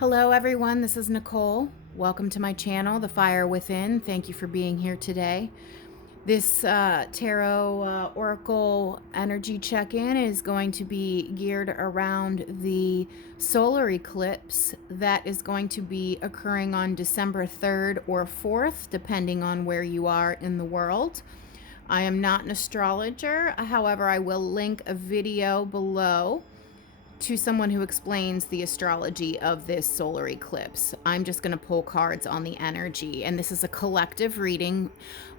Hello everyone, this is Nicole. Welcome to my channel, The Fire Within. Thank you for being here today. This tarot oracle energy check-in is going to be geared around the solar eclipse that is going to be occurring on December 3rd or 4th, depending on where you are in the world. I am not an astrologer, however, I will link a video below to someone who explains the astrology of this solar eclipse. I'm just going to pull cards on the energy, and this is a collective reading.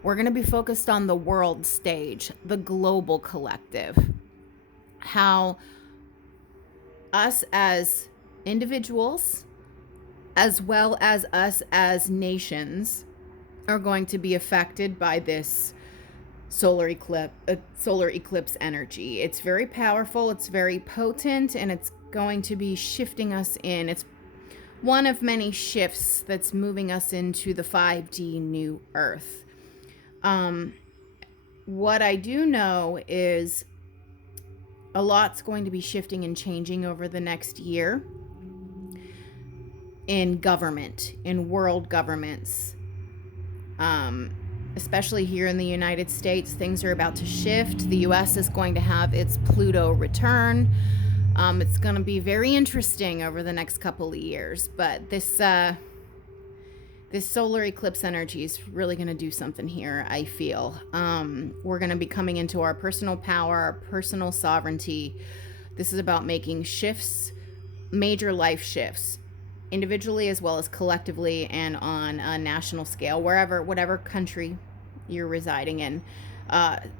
We're going to be focused on the world stage, the global collective. How us as individuals, as well as us as nations, are going to be affected by this solar eclipse energy. It's very powerful, it's very potent, and it's going to be shifting us in. It's one of many shifts that's moving us into the 5D new earth. What I do know is a lot's going to be shifting and changing over the next year in government, in world governments. Especially here in the United States, things are about to shift. The US is going to have its Pluto return. It's going to be very interesting over the next couple of years, but this solar eclipse energy is really going to do something here, I feel. We're going to be coming into our personal power, our personal sovereignty. This is about making shifts, major life shifts, individually as well as collectively and on a national scale, whatever country you're residing in.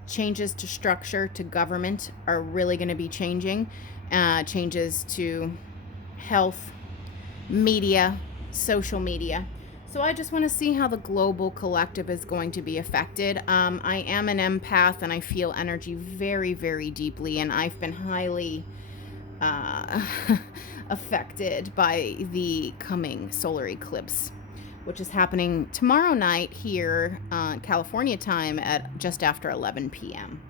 Changes to structure, to government are really going to be changing. Changes to health, media, social media. So I just want to see how the global collective is going to be affected. I am an empath and I feel energy very, very deeply, and I've been highly affected by the coming solar eclipse, which is happening tomorrow night here, California time at just after 11 p.m.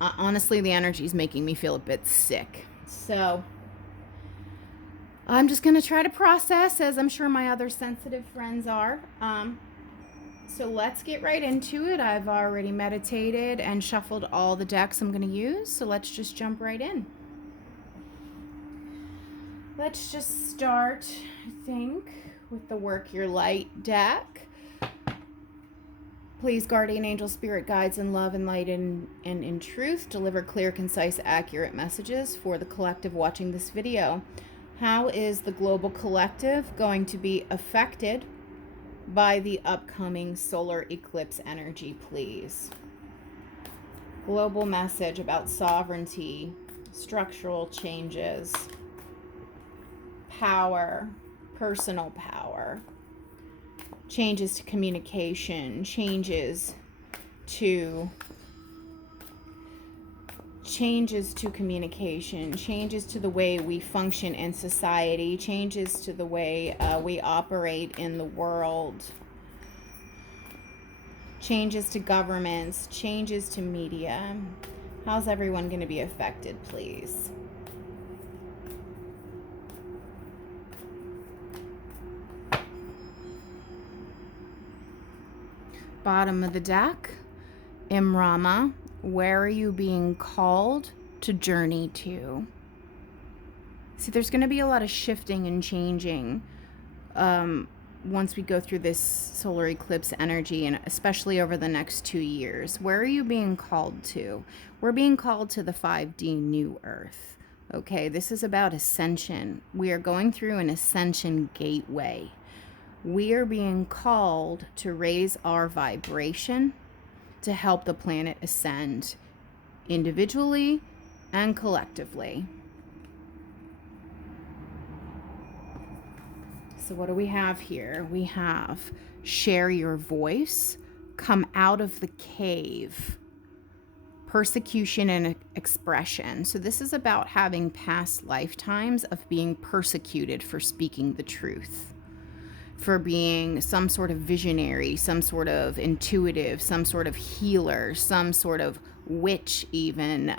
Honestly, the energy is making me feel a bit sick. So I'm just going to try to process, as I'm sure my other sensitive friends are. So let's get right into it. I've already meditated and shuffled all the decks I'm going to use. So let's just jump right in. Let's just start, I think, with the Work Your Light deck. Please, guardian angel, spirit guides in love and light and in truth, deliver clear, concise, accurate messages for the collective watching this video. How is the global collective going to be affected by the upcoming solar eclipse energy, please? Global message about sovereignty, structural changes, power, personal power, changes to communication, changes to communication, changes to the way we function in society, changes to the way we operate in the world, changes to governments, changes to media. How's everyone going to be affected, please? Bottom of the deck, Imrama, where are you being called to journey to? See, there's going to be a lot of shifting and changing once we go through this solar eclipse energy, and especially over the next 2 years. Where are you being called to? We're being called to the 5D new earth. Okay, this is about ascension. We are going through an ascension gateway. We are being called to raise our vibration to help the planet ascend individually and collectively. So what do we have here? We have share your voice, come out of the cave, persecution and expression. So this is about having past lifetimes of being persecuted for speaking the truth, for being some sort of visionary, some sort of intuitive, some sort of healer, some sort of witch even,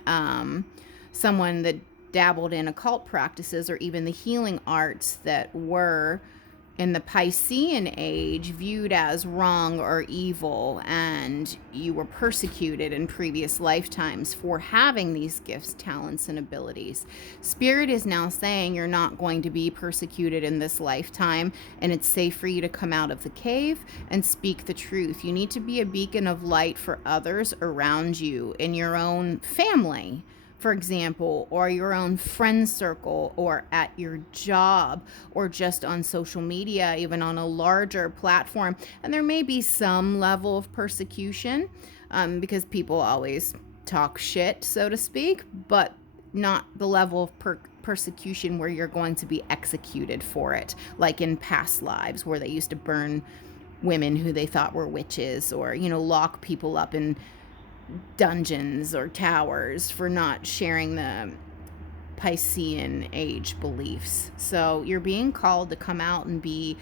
someone that dabbled in occult practices or even the healing arts that were in the Piscean age viewed as wrong or evil, and you were persecuted in previous lifetimes for having these gifts, talents, and abilities. Spirit is now saying you're not going to be persecuted in this lifetime, and it's safe for you to come out of the cave and speak the truth. You need to be a beacon of light for others around you, in your own family, for example, or your own friend circle, or at your job, or just on social media, even on a larger platform. And there may be some level of persecution, because people always talk shit, so to speak, but not the level of persecution where you're going to be executed for it, like in past lives where they used to burn women who they thought were witches, or, lock people up in dungeons or towers for not sharing the Piscean age beliefs. So you're being called to come out and be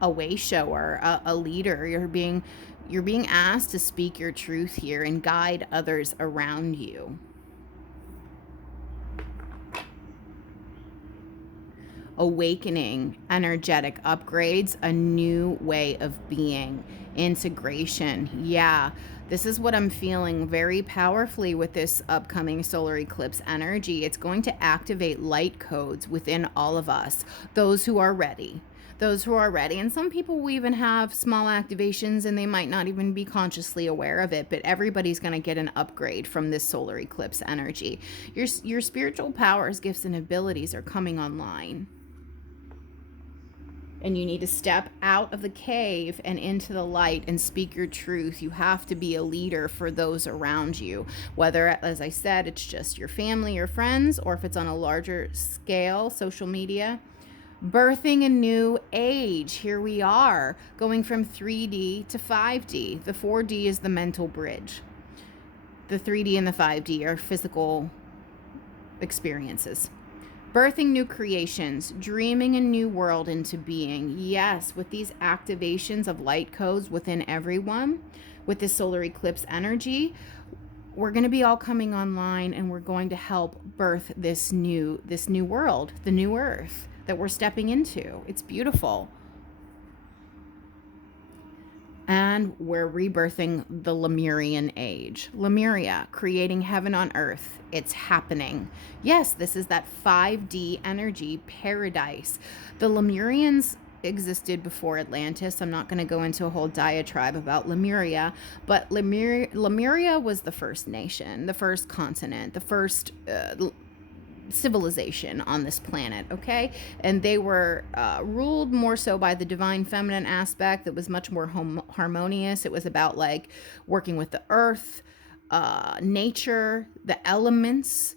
a way shower, a leader. You're being asked to speak your truth here and guide others around you. Awakening, energetic upgrades, a new way of being, integration. Yeah, this is what I'm feeling very powerfully with this upcoming solar eclipse energy. It's going to activate light codes within all of us, those who are ready. Those who are ready. And some people will even have small activations and they might not even be consciously aware of it, but everybody's going to get an upgrade from this solar eclipse energy. Your spiritual powers, gifts, and abilities are coming online. And you need to step out of the cave and into the light and speak your truth. You have to be a leader for those around you. Whether, as I said, it's just your family, your friends, or if it's on a larger scale, social media. Birthing a new age. Here we are, going from 3D to 5D. The 4D is the mental bridge. The 3D and the 5D are physical experiences. Birthing new creations, dreaming a new world into being. Yes, with these activations of light codes within everyone, with this solar eclipse energy, we're going to be all coming online, and we're going to help birth this new world, the new earth that we're stepping into. It's beautiful. And we're rebirthing the Lemurian age. Lemuria, creating heaven on earth. It's happening. Yes, this is that 5D energy paradise. The Lemurians existed before Atlantis. I'm not going to go into a whole diatribe about Lemuria, but Lemuria was the first nation, the first continent, the first civilization on this planet, okay? And they were ruled more so by the divine feminine aspect that was much more harmonious. It was about like working with the earth, nature, the elements,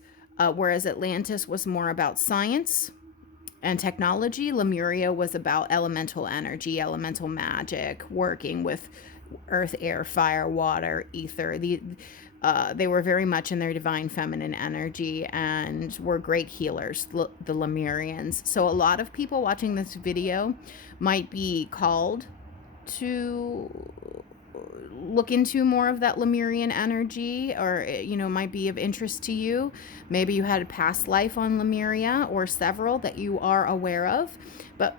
whereas Atlantis was more about science and technology. Lemuria was about elemental energy, elemental magic, working with earth, air, fire, water, ether. They were very much in their divine feminine energy and were great healers, the Lemurians. So a lot of people watching this video might be called to look into more of that Lemurian energy, or, might be of interest to you. Maybe you had a past life on Lemuria, or several that you are aware of. But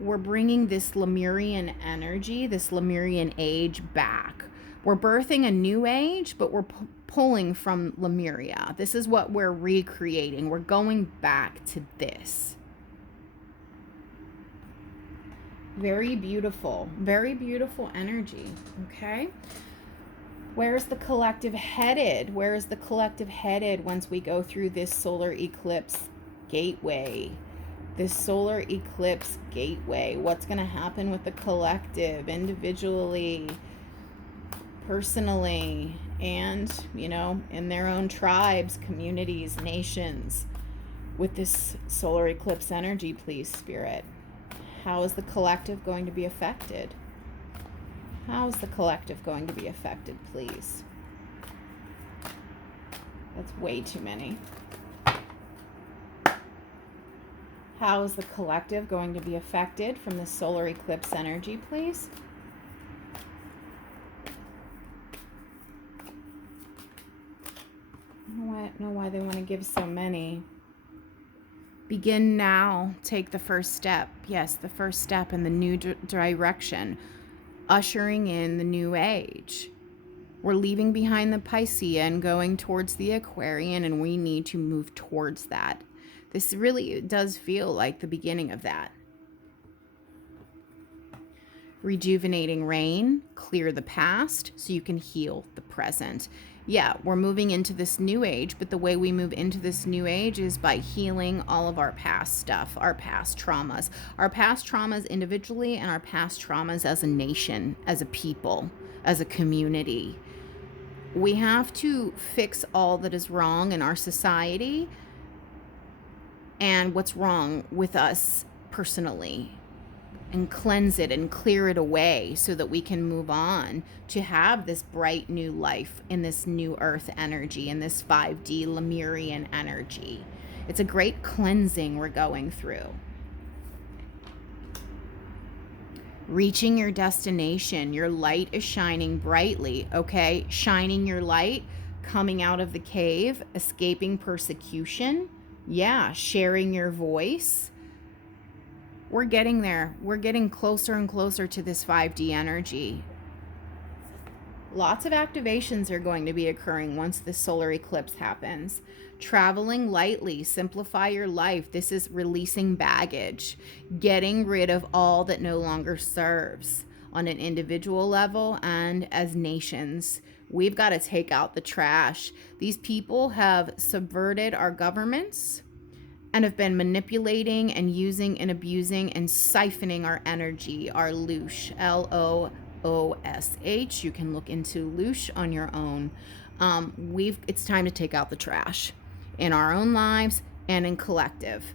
we're bringing this Lemurian energy, this Lemurian age back. We're birthing a new age, but we're pulling from Lemuria. This is what we're recreating. We're going back to this. Very beautiful energy, okay? Where's the collective headed? Where is the collective headed once we go through this solar eclipse gateway? This solar eclipse gateway. What's going to happen with the collective, individually, personally, and, in their own tribes, communities, nations, with this solar eclipse energy, please, Spirit? How is the collective going to be affected? How is the collective going to be affected, please? That's way too many. How is the collective going to be affected from the solar eclipse energy, please? I don't know why they want to give so many. Begin now. Take the first step. Yes, the first step in the new direction, ushering in the new age. We're leaving behind the Piscean and going towards the Aquarian, and we need to move towards that. This really does feel like the beginning of that. Rejuvenating rain, clear the past so you can heal the present. Yeah, we're moving into this new age, but the way we move into this new age is by healing all of our past stuff, our past traumas individually, and our past traumas as a nation, as a people, as a community. We have to fix all that is wrong in our society and what's wrong with us personally, and cleanse it and clear it away so that we can move on to have this bright new life in this new earth energy, in this 5D Lemurian energy. It's a great cleansing we're going through. Reaching your destination. Your light is shining brightly, okay? Shining your light, coming out of the cave, escaping persecution. Yeah, sharing your voice. We're getting there. We're getting closer and closer to this 5D energy. Lots of activations are going to be occurring once this solar eclipse happens. Traveling lightly, simplify your life. This is releasing baggage, getting rid of all that no longer serves on an individual level and as nations. We've got to take out the trash. These people have subverted our governments and have been manipulating and using and abusing and siphoning our energy, our loosh, Loosh. You can look into loosh on your own. It's time to take out the trash in our own lives and in collective.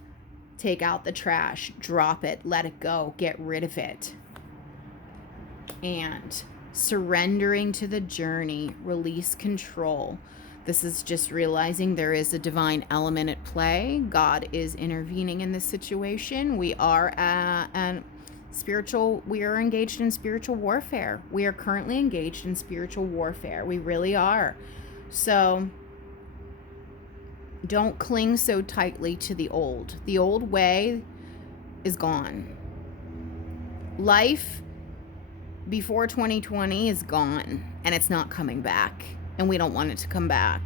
Take out the trash, drop it, let it go, get rid of it. And surrendering to the journey, release control. This is just realizing there is a divine element at play. God is intervening in this situation. We are engaged in spiritual warfare. We are currently engaged in spiritual warfare. We really are. So don't cling so tightly to the old. The old way is gone. Life before 2020 is gone, and it's not coming back. And we don't want it to come back.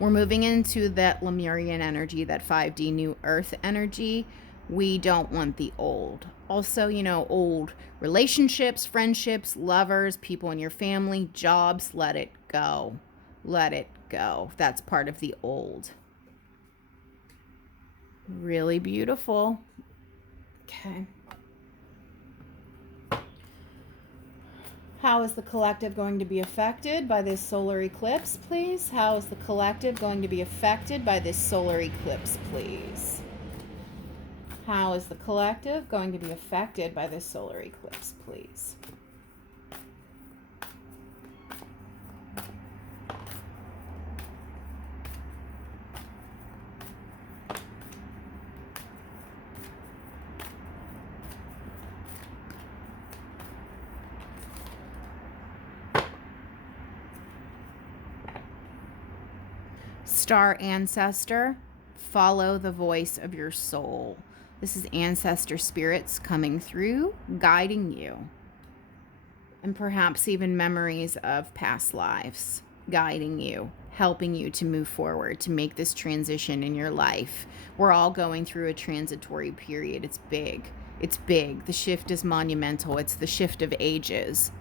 We're moving into that Lemurian energy, that 5D new earth energy. We don't want the old. Also, old relationships, friendships, lovers, people in your family, jobs, let it go. Let it go. That's part of the old. Really beautiful. Okay. How is the collective going to be affected by this solar eclipse, please? How is the collective going to be affected by this solar eclipse, please? How is the collective going to be affected by this solar eclipse, please? Star ancestor, follow the voice of your soul. This is ancestor spirits coming through, guiding you. And perhaps even memories of past lives, guiding you, helping you to move forward, to make this transition in your life. We're all going through a transitory period. It's big. It's big. The shift is monumental. It's the shift of ages.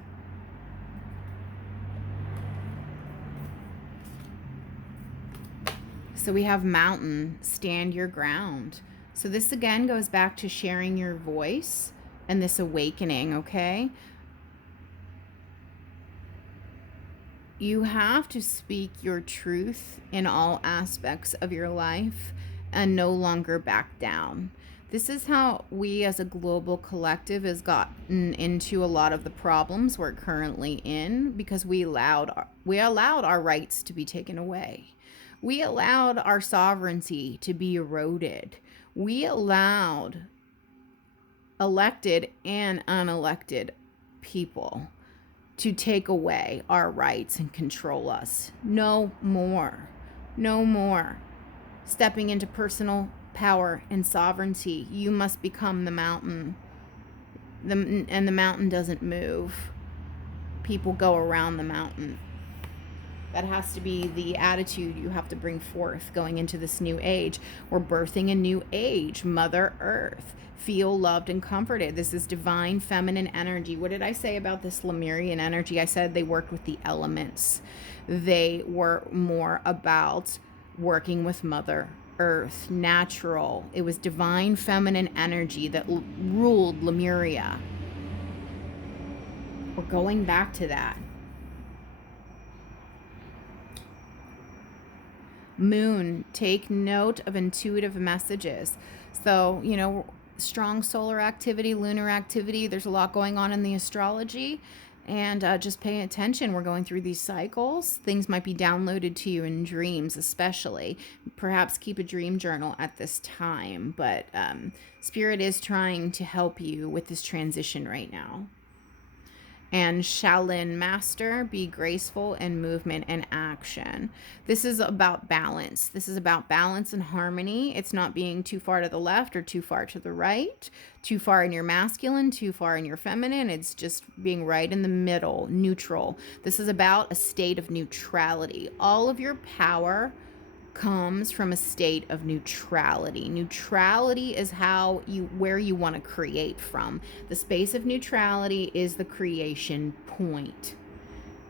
So we have mountain, stand your ground. So this again goes back to sharing your voice and this awakening, okay? You have to speak your truth in all aspects of your life and no longer back down. This is how we as a global collective has gotten into a lot of the problems we're currently in, because we allowed our rights to be taken away. We allowed our sovereignty to be eroded. We allowed elected and unelected people to take away our rights and control us. No more. No more stepping into personal power and sovereignty. You must become the mountain. And the mountain doesn't move. People go around the mountain. That has to be the attitude you have to bring forth going into this new age. We're birthing a new age. Mother Earth. Feel loved and comforted. This is divine feminine energy. What did I say about this Lemurian energy? I said they worked with the elements. They were more about working with Mother Earth, natural. It was divine feminine energy that ruled Lemuria. We're going back to that. Moon, take note of intuitive messages. So, you know, strong solar activity, lunar activity. There's a lot going on in the astrology. And just pay attention. We're going through these cycles. Things might be downloaded to you in dreams, especially. Perhaps keep a dream journal at this time. But Spirit is trying to help you with this transition right now. And Shaolin Master, be graceful in movement and action. This is about balance. This is about balance and harmony. It's not being too far to the left or too far to the right, too far in your masculine, too far in your feminine. It's just being right in the middle, neutral. This is about a state of neutrality. All of your power comes from a state of neutrality. Neutrality is where you want to create from. The space of neutrality is the creation point.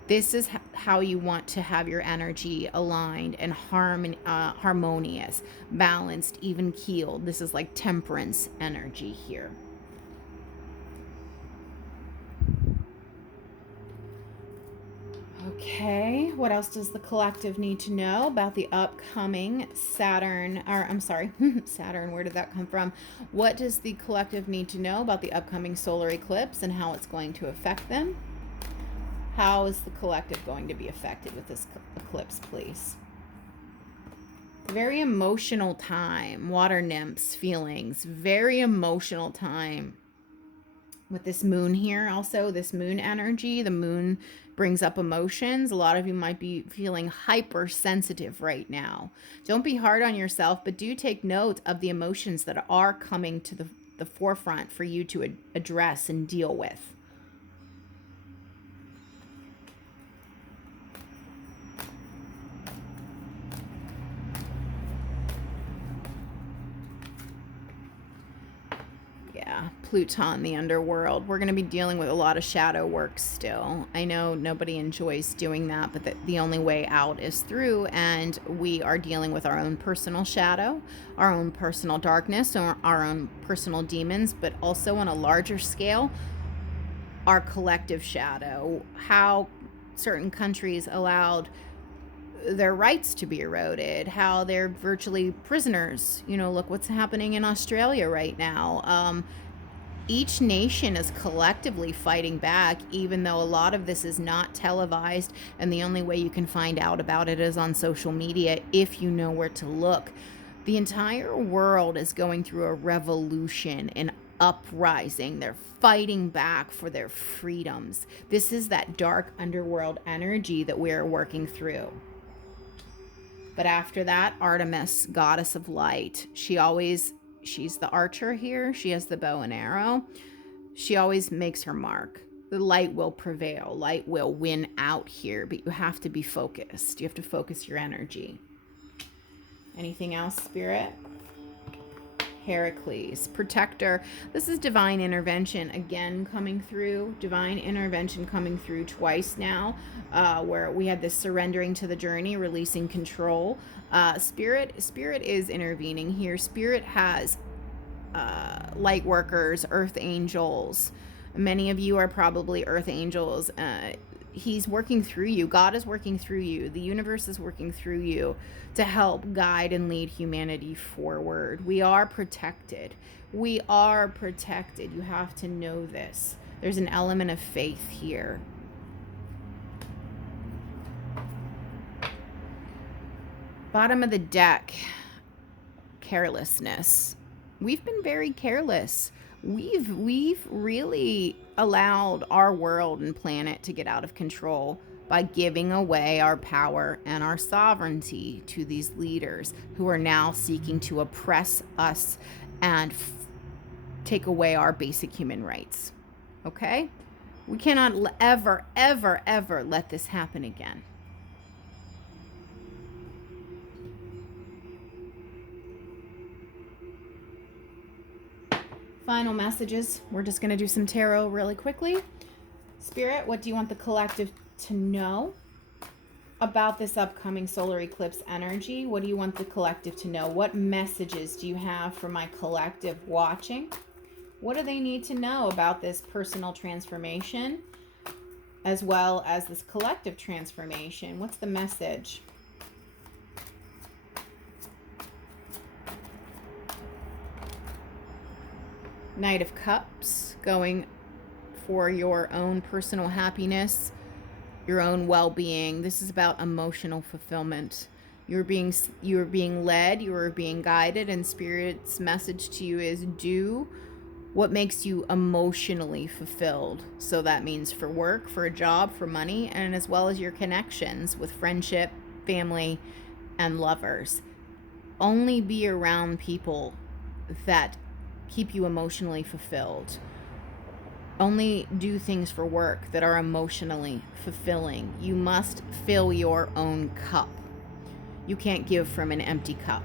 This is how you want to have your energy aligned and harmonious, balanced, even keeled. This is like temperance energy here. Okay, what else does the collective need to know about the upcoming Saturn, where did that come from? What does the collective need to know about the upcoming solar eclipse and how it's going to affect them? How is the collective going to be affected with this eclipse, please? Very emotional time, water nymphs, feelings, very emotional time. With this moon here, also this moon energy, the moon brings up emotions. A lot of you might be feeling hypersensitive right now. Don't be hard on yourself, but do take note of the emotions that are coming to the forefront for you to address and deal with. Pluton, the underworld. We're going to be dealing with a lot of shadow work still. I know nobody enjoys doing that, but the only way out is through, and we are dealing with our own personal shadow, our own personal darkness, or our own personal demons, but also on a larger scale, our collective shadow, how certain countries allowed their rights to be eroded, how they're virtually prisoners. You know, look what's happening in Australia right now. Each nation is collectively fighting back, even though a lot of this is not televised, and the only way you can find out about it is on social media if you know where to look. The entire world is going through a revolution, an uprising. They're fighting back for their freedoms. This is that dark underworld energy that we're working through. But after that, Artemis, goddess of light, she's the archer here. She has the bow and arrow. She always makes her mark. The light will prevail. Light will win out here, but you have to be focused. You have to focus your energy. Anything else, Spirit? Heracles, protector. This is divine intervention again coming through. Divine intervention coming through twice now, where we had this surrendering to the journey, releasing control. Spirit is intervening here. Spirit has light workers, earth angels. Many of you are probably earth angels. He's working through you. God is working through you. The universe is working through you to help guide and lead humanity forward. We are protected. We are protected. You have to know this. There's an element of faith here. Bottom of the deck, carelessness. We've been very careless. We've really allowed our world and planet to get out of control. by giving away our power and our sovereignty to these leaders who are now seeking to oppress us and take away our basic human rights. Okay? We cannot ever, ever, ever let this happen again. Final messages. We're just going to do some tarot really quickly. Spirit, what do you want the collective to know about this upcoming solar eclipse energy? What do you want the collective to know? What messages do you have for my collective watching? What do they need to know about this personal transformation as well as this collective transformation? What's the message? Knight of Cups, going for your own personal happiness, your own well-being. This is about emotional fulfillment. You're being led, you are being guided, and Spirit's message to you is do what makes you emotionally fulfilled. So that means for work, for a job, for money, and as well as your connections with friendship, family, and lovers. Only be around people that keep you emotionally fulfilled. Only do things for work that are emotionally fulfilling. You must fill your own cup. You can't give from an empty cup.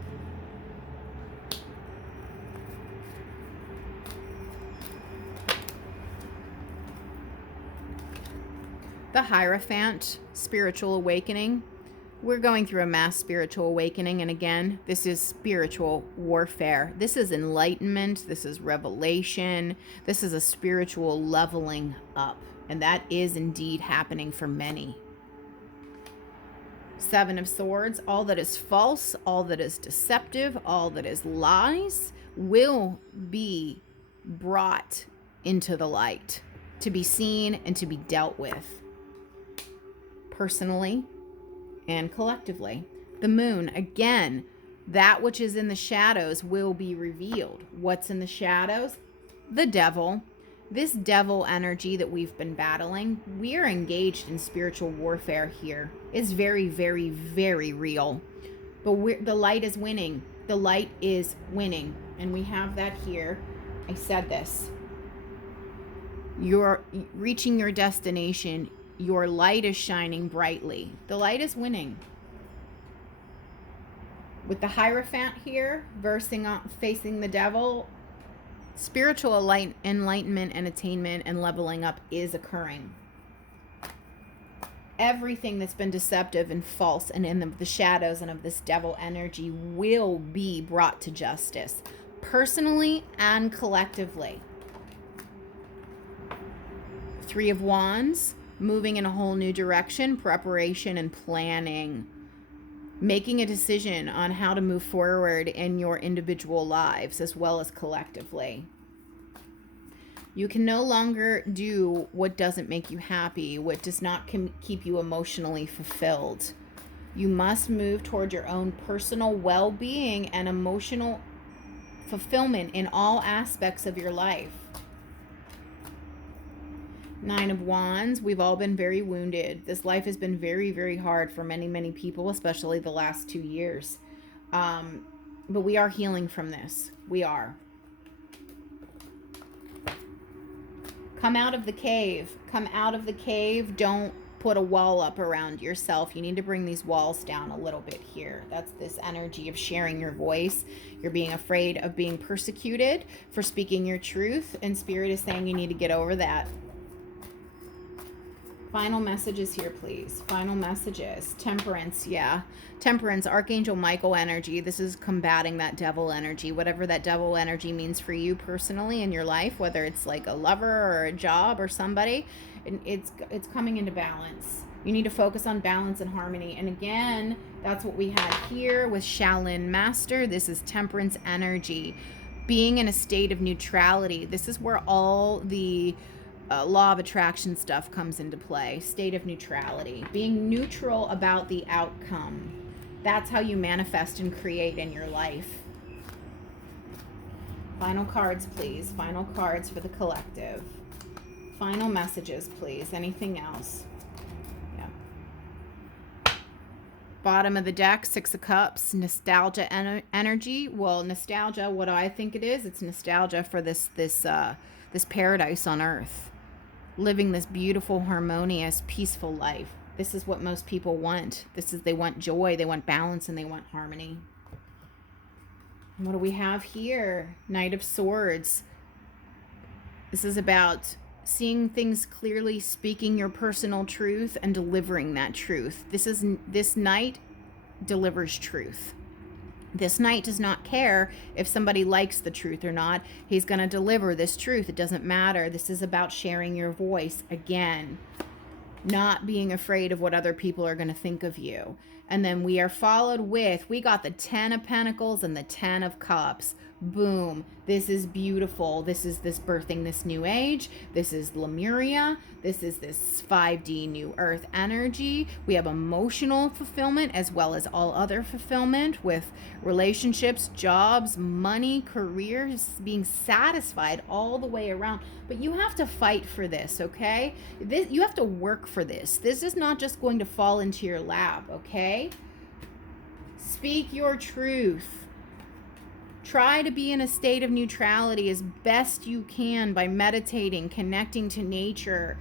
The Hierophant, spiritual awakening. We're going through a mass spiritual awakening, and again, this is spiritual warfare. This is enlightenment, this is revelation, this is a spiritual leveling up, and that is indeed happening for many. Seven of Swords, all that is false, all that is deceptive, all that is lies will be brought into the light, to be seen and to be dealt with, personally and collectively. The Moon, again, that which is in the shadows will be revealed. What's in the shadows? The devil. This devil energy that we've been battling, we are engaged in spiritual warfare here. It's very, very, very real. But the light is winning. The light is winning. And we have that here. I said this. You're reaching your destination. Your light is shining brightly. The light is winning. With the Hierophant here, facing the devil, spiritual enlightenment and attainment and leveling up is occurring. Everything that's been deceptive and false and in the shadows and of this devil energy will be brought to justice, personally and collectively. Three of Wands, moving in a whole new direction, preparation and planning, making a decision on how to move forward in your individual lives as well as collectively. You can no longer do what doesn't make you happy, what does not keep you emotionally fulfilled. You must move toward your own personal well-being and emotional fulfillment in all aspects of your life. Nine of Wands, we've all been very wounded. This life has been very, very hard for many, many people, especially the last 2 years. But we are healing from this. We are. Come out of the cave. Come out of the cave. Don't put a wall up around yourself. You need to bring these walls down a little bit here. That's this energy of sharing your voice. You're being afraid of being persecuted for speaking your truth, and Spirit is saying you need to get over that. Final messages here, please. Final messages. Temperance, yeah. Temperance, Archangel Michael energy. This is combating that devil energy. Whatever that devil energy means for you personally in your life, whether it's like a lover or a job or somebody, it's coming into balance. You need to focus on balance and harmony. And again, that's what we had here with Shaolin Master. This is temperance energy. Being in a state of neutrality. This is where all the law of attraction stuff comes into play. State of neutrality. Being neutral about the outcome. That's how you manifest and create in your life. Final cards, please. Final cards for the collective. Final messages, please. Anything else? Yeah. Bottom of the deck, Six of Cups, nostalgia energy. Well, nostalgia, what do I think it is? It's nostalgia for this paradise on earth. Living this beautiful, harmonious, peaceful life. This is what most people want. They want joy, they want balance, and they want harmony. And what do we have here? Knight of Swords. This is about seeing things clearly, speaking your personal truth, and delivering that truth. This knight delivers truth. This knight does not care if somebody likes the truth or not. He's going to deliver this truth. It doesn't matter. This is about sharing your voice. Again, not being afraid of what other people are going to think of you. And then we are followed with, we got the 10 of Pentacles and the 10 of Cups. Boom. This is beautiful. This is this birthing this new age. This is Lemuria. This is this 5D new earth energy. We have emotional fulfillment as well as all other fulfillment with relationships, jobs, money, careers, being satisfied all the way around. But you have to fight for this, okay? You have to work for this. This is not just going to fall into your lap, okay? Speak your truth. Try to be in a state of neutrality as best you can by meditating, connecting to nature,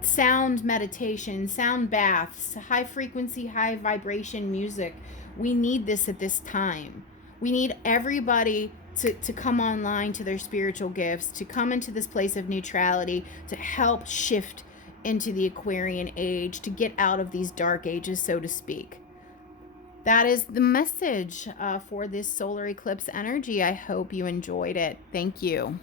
sound meditation, sound baths, high frequency, high vibration music. We need this at this time. We need everybody to come online to their spiritual gifts, to come into this place of neutrality, to help shift into the Aquarian age, to get out of these dark ages, so to speak. That is the message for this solar eclipse energy. I hope you enjoyed it. Thank you.